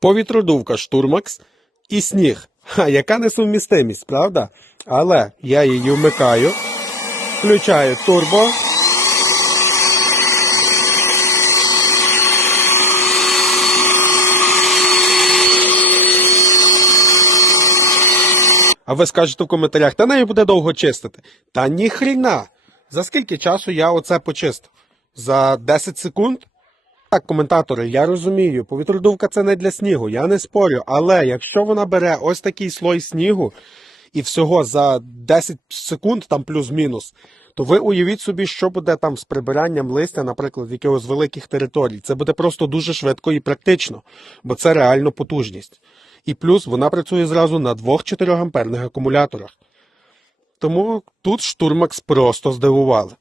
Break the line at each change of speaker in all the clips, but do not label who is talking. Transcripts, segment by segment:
Повітродувка Штурмакс і сніг. Ха, яка несумістимість, правда? Але я її вмикаю, включаю турбо. А ви скажете в коментарях, та нею буде довго чистити. Та ніхріна. За скільки часу я оце почистив? За 10 секунд? Так, коментатори, я розумію, повітродувка це не для снігу, я не спорю. Але якщо вона бере ось такий слой снігу і всього за 10 секунд, там плюс-мінус, то ви уявіть собі, що буде там з прибиранням листя, наприклад, якихось великих територій. Це буде просто дуже швидко і практично, бо це реально потужність. І плюс вона працює зразу на 2-4 амперних акумуляторах. Тому тут штурмакс просто здивували.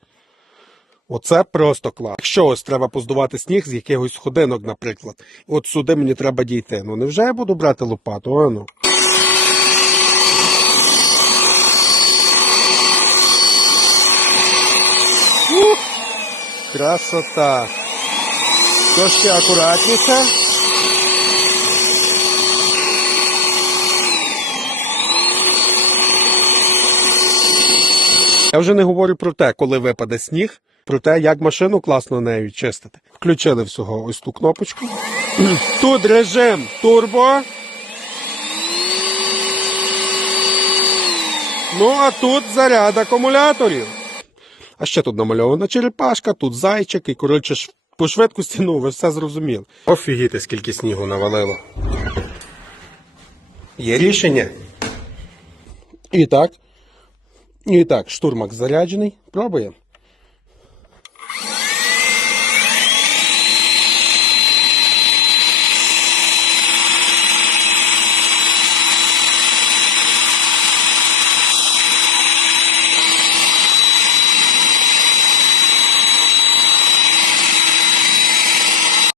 Оце просто клас. Якщо ось треба поздувати сніг з якихось ходинок, наприклад, от сюди мені треба дійти. Ну невже я буду брати лопату? А ну. Красота. Трошки акуратніше. Я вже не говорю про те, коли випаде сніг, про те, як машину класно нею чистити. Включили всього ось ту кнопочку. Тут режим турбо. Ну, а тут заряд акумуляторів. А ще тут намальована черепашка, тут зайчик і, коротше, по швидкості, ну, ви все зрозуміли. Офігіти, скільки снігу навалило. Є рішення. І так. І так, штурмак заряджений. Пробуємо.